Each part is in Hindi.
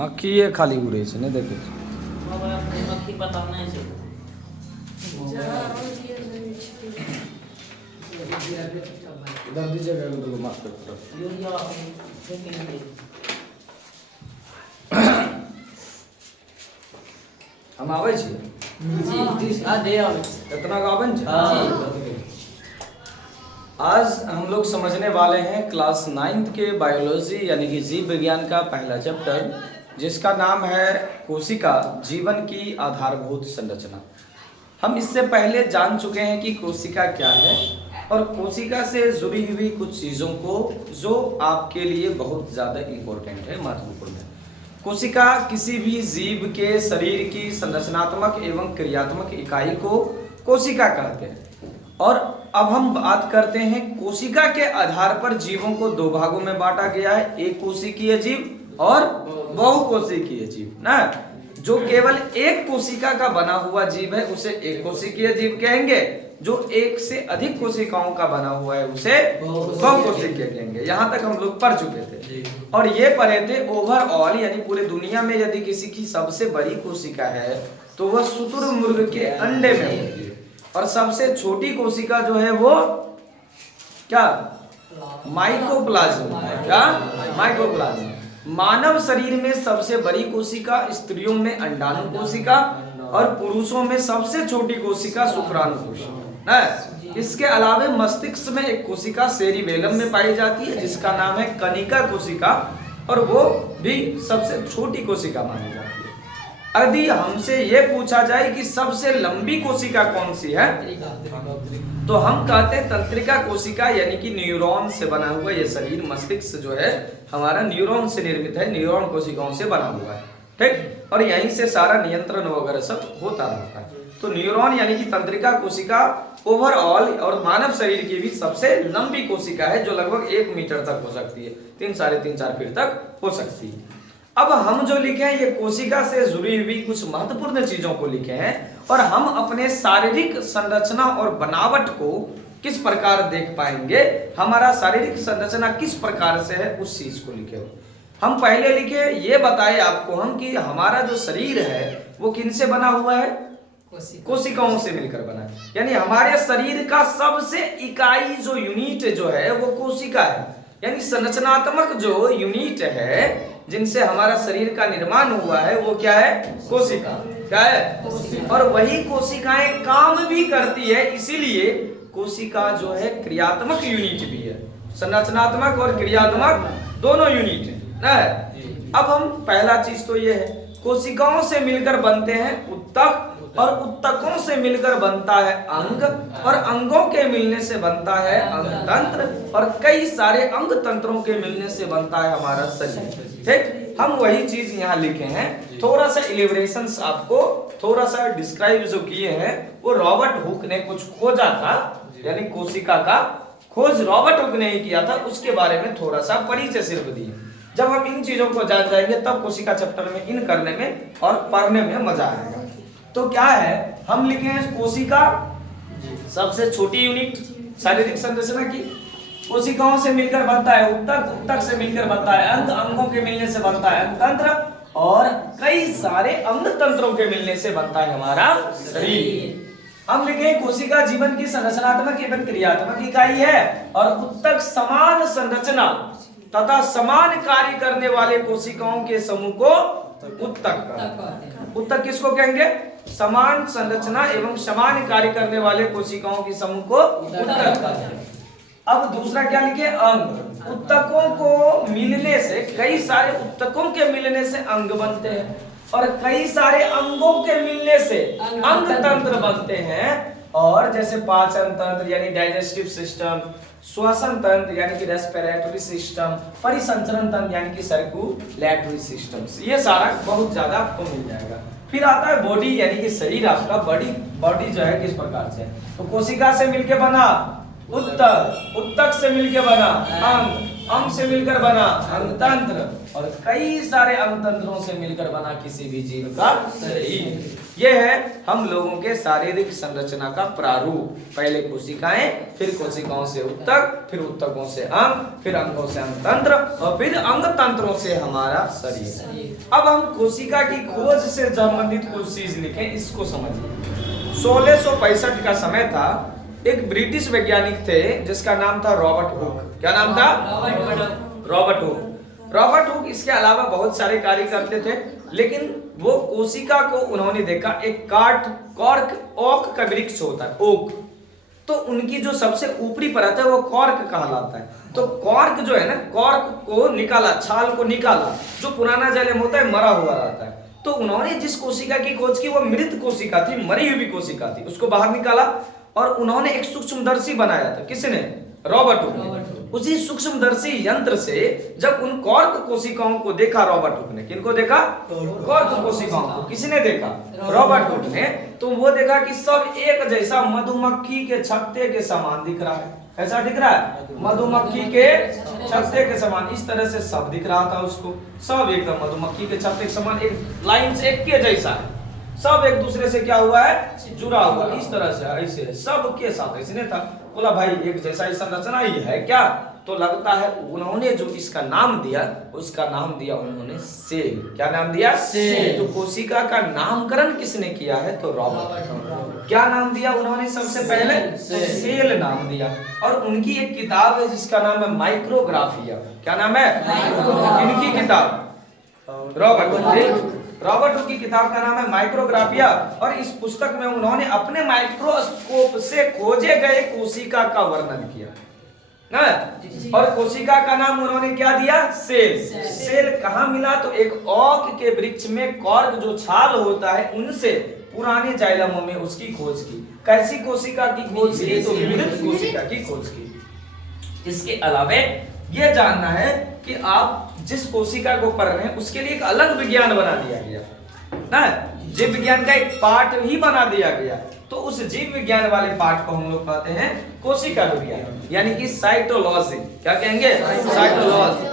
मक्खी ये खाली उड़े छे ने देखे मक्खी पता नहीं छै इधर दीजिएगा तो माफ कर यूरिया फेंकेंगे हम आवे छी जी आ दे आवे इतना गावन छे हां आज हम लोग समझने वाले हैं क्लास 9th के बायोलॉजी यानी कि जीव विज्ञान का पहला चैप्टर जिसका नाम है कोशिका जीवन की आधारभूत संरचना। हम इससे पहले जान चुके हैं कि कोशिका क्या है और कोशिका से जुड़ी हुई कुछ चीज़ों को जो आपके लिए बहुत ज़्यादा इम्पोर्टेंट है, महत्वपूर्ण है। कोशिका किसी भी जीव के शरीर की संरचनात्मक एवं क्रियात्मक इकाई को कोशिका कहते हैं। और अब हम बात करते हैं कोशिका के आधार पर जीवों को दो भागों में बांटा गया है, एक कोशिकीय जीव और बहुकोशिकीय जीव ना। जो केवल एक कोशिका का बना हुआ जीव है उसे एक कोशिकीय जीव कहेंगे, जो एक से अधिक कोशिकाओं का बना हुआ है उसे बहुकोशिकीय कहेंगे। यहाँ तक हम लोग पढ़ चुके थे और ये पढ़े थे ओवरऑल यानी पूरे दुनिया में यदि किसी की सबसे बड़ी कोशिका है तो वह शुतुरमुर्ग के अंडे में होती है और सबसे छोटी कोशिका जो है वो क्या माइकोप्लाज्म है। क्या माइकोप्लाज्म। मानव शरीर में सबसे बड़ी कोशिका, स्त्रियों में अंडाणु कोशिका और पुरुषों में सबसे छोटी कोशिका शुक्राणु कोशिका है। इसके अलावा मस्तिष्क में एक कोशिका सेरिबेलम में पाई जाती है जिसका नाम है कनिका कोशिका और वो भी सबसे छोटी कोशिका मानी जाती है। यदि हमसे ये पूछा जाए कि सबसे लंबी कोशिका कौन सी है तो हम कहते हैं तंत्रिका कोशिका यानी कि न्यूरॉन से बना हुआ ये शरीर, मस्तिष्क जो है हमारा न्यूरॉन से निर्मित है, न्यूरॉन कोशिकाओं से बना हुआ है, ठीक। और यहीं से सारा नियंत्रण वगैरह सब होता रहता है। तो न्यूरॉन यानी कि तंत्रिका कोशिका ओवरऑल और मानव शरीर की भी सबसे लंबी कोशिका है जो लगभग 1 मीटर तक हो सकती है, 3 साढ़े 3 4 फीट तक हो सकती है। अब हम जो लिखे हैं ये कोशिका से जुड़ी हुई कुछ महत्वपूर्ण चीजों को लिखे हैं और हम अपने शारीरिक संरचना और बनावट को किस प्रकार देख पाएंगे, हमारा शारीरिक संरचना किस प्रकार से है उस चीज को लिखे हो। हम पहले लिखे ये बताए आपको हम कि हमारा जो शरीर है वो किनसे बना हुआ है, कोशिकाओं से मिलकर बना है। यानी हमारे शरीर का सबसे इकाई जो यूनिट जो है वो कोशिका है। यानी संरचनात्मक जो यूनिट है जिनसे हमारा शरीर का निर्माण हुआ है वो क्या है, कोशिका। क्या है, और वही कोशिकाएं काम भी करती है, इसीलिए कोशिका जो है क्रियात्मक यूनिट भी है, संरचनात्मक और क्रियात्मक दोनों यूनिट है ना। अब हम पहला चीज तो ये है कोशिकाओं से मिलकर बनते हैं उत्तक और उत्तकों से मिलकर बनता है अंग और अंगों के मिलने से बनता है अंगतंत्र और कई सारे अंग तंत्रों के मिलने से बनता है हमारा शरीर, ठीक। हम वही चीज यहाँ लिखे हैं, थोड़ा सा इलिब्रेशंस आपको थोड़ा सा डिस्क्राइब जो किए हैं वो रॉबर्ट हुक ने कुछ खोजा था, यानी कोशिका का खोज रॉबर्ट हुक ने ही किया था, उसके बारे में थोड़ा सा परिचय सिर्फ दिए। जब हम इन चीजों को जान जाएंगे तब कोशिका चैप्टर में इन करने में और पढ़ने में मजा आएगा। तो क्या है, हम लिखे हैं कोशिका सबसे छोटी यूनिट शारीरिक संरचना की, कोशिकाओं से मिलकर बनता है उत्तक, उत्तक से मिलकर बनता है अंग, अंगों के मिलने से बनता है अंगतंत्र और कई सारे अंग तंत्रों के मिलने से बनता है हमारा शरीर। हम लिखे कोशिका जीवन की संरचनात्मक एवं क्रियात्मक इकाई है और उत्तक समान संरचना तथा समान कार्य करने वाले कोशिकाओं के समूह को उत्तक। उत्तक किसको कहेंगे, समान संरचना एवं समान कार्य करने वाले कोशिकाओं के समूह को उत्तक। अब दूसरा क्या लिखे, अंग। उत्तकों को मिलने से कई सारे उत्तकों के मिलने से अंग बनते हैं और कई सारे अंगों के मिलने से अंग तंत्र बनते हैं। और जैसे पाचन तंत्र यानी डाइजेस्टिव सिस्टम, श्वसन तंत्र यानी कि रेस्पिरेटरी सिस्टम, परिसंचरण तंत्र यानी कि सर्कुलेटरी सिस्टम्स, ये सारा बहुत ज्यादा आपको मिल जाएगा। फिर आता है बॉडी यानी कि शरीर आपका, बॉडी जो है किस प्रकार से, तो कोशिका से मिलके बना उत्तक, उत्तक से मिलके बना अंग, अंग से मिलकर बना अंगतंत्र, और कई सारे अंगतंत्रों से मिलकर बना किसी भी जीव का शरीर। यह है हम लोगों के शारीरिक संरचना का प्रारूप। पहले कोशिकाएं, फिर कोशिकाओं से उत्तक, फिर उत्तकों से अंग, फिर अंगों से अंगतंत्र, और फिर अंगतंत्रों से हमारा शरीर। अब हम कोशिका की खोज से संबंधित कुछ चीज लिखें, इसको समझिए। 1665 का समय था, एक ब्रिटिश वैज्ञानिक थे जिसका नाम था रॉबर्ट हुक। क्या नाम था? Robert Hooke. रॉबर्ट हुक इसके अलावा बहुत सारे कार्य करते थे, लेकिन वो कोशिका को उन्होंने देखा, एक कॉर्क ओक का वृक्ष होता है, ओक, तो उनकी जो सबसे ऊपरी परत है वो कॉर्क कहलाता है। तो कॉर्क जो है ना, कॉर्क को निकाला, छाल को निकाला, जो पुराना जाइलम होता है मरा हुआ रहता है। तो उन्होंने जिस कोशिका की खोज की वो मृत कोशिका थी, मरी हुई कोशिका थी, उसको बाहर निकाला और उन्होंने एक सूक्ष्मदर्शी बनाया था। किसने? रॉबर्ट हुक ने। उसी सूक्ष्मदर्शी यंत्र से जब उन कॉर्क कोशिकाओं को देखा रॉबर्ट हुक ने, किनको देखा? कॉर्क कोशिकाओं को। किसने देखा? रॉबर्ट हुक ने। तो वो देखा कि सब एक जैसा मधुमक्खी के छत्ते के समान दिख रहा है। कैसा दिख रहा है? मधुमक्खी के छत्ते के समान, इस तरह से सब दिख रहा था उसको। सब एकदम मधुमक्खी के छत्ते के समान, एक लाइन से एक के जैसा है, सब एक दूसरे से क्या हुआ है? जुड़ा हुआ, इस तरह से, ऐसे सब के साथ। इसने था बोला भाई एक जैसा ही संरचना ही है क्या? तो लगता है उन्होंने जो इसका नाम दिया, उसका नाम दिया उन्होंने सेल। क्या नाम दिया? सेल। तो कोशिका का नामकरण किसने किया है? तो रॉबर्ट। क्या नाम दिया उन्होंने सबसे पहले? सेल नाम दिया। और उनकी एक किताब है जिसका नाम है माइक्रोग्राफिया। क्या नाम है? इनकी किताब रॉबर्ट हुक की किताब का नाम है माइक्रोग्राफिया। और इस पुस्तक में उन्होंने अपने माइक्रोस्कोप से खोजे गए कोशिका का वर्णन किया ना, और कोशिका का नाम उन्होंने क्या दिया? सेल। सेल कहाँ मिला? तो एक ओक के वृक्ष में कॉर्क जो छाल होता है उनसे पुराने जाइलमों में उसकी खोज की। कैसी कोशिका की खोज की? तो मृत कोशिका की खोज की। इसके अलावा यह जानना है कि आप जिस कोशिका को पढ़ रहे हैं उसके लिए एक अलग विज्ञान बना दिया गया ना, जीव विज्ञान का एक पार्ट ही बना दिया गया। तो उस जीव विज्ञान वाले पार्ट को हम लोग कहते हैं कोशिका विज्ञान, यानी कि साइटोलॉजी। क्या कहेंगे? साइटोलॉजी।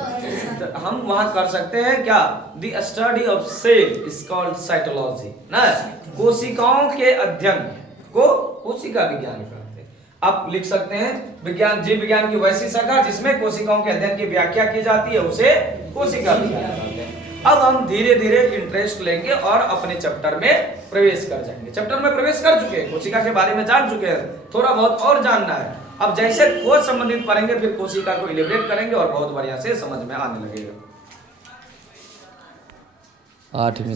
तो हम वहां कर सकते हैं क्या? The study of cell is called cytology ना। कोशिकाओं के अध्ययन को कोशिका विज्ञान कहते हैं। आप लिख सकते हैं विज्ञान, जीव विज्ञान की वैसी शाखा जिसमें कोशिकाओं के अध्ययन की व्याख्या की जाती है, उसे कोशिका विज्ञान कहते हैं। अब हम धीरे धीरे इंटरेस्ट लेंगे और अपने चैप्टर में प्रवेश कर जाएंगे। चैप्टर में प्रवेश कर चुके हैं, कोशिका के बारे में जान चुके हैं, थोड़ा बहुत और जानना है। अब जैसे खोज संबंधित पढ़ेंगे फिर कोशिका को इलेबरेट करेंगे और बहुत बढ़िया से समझ में आने लगेगा। 8 मिनट।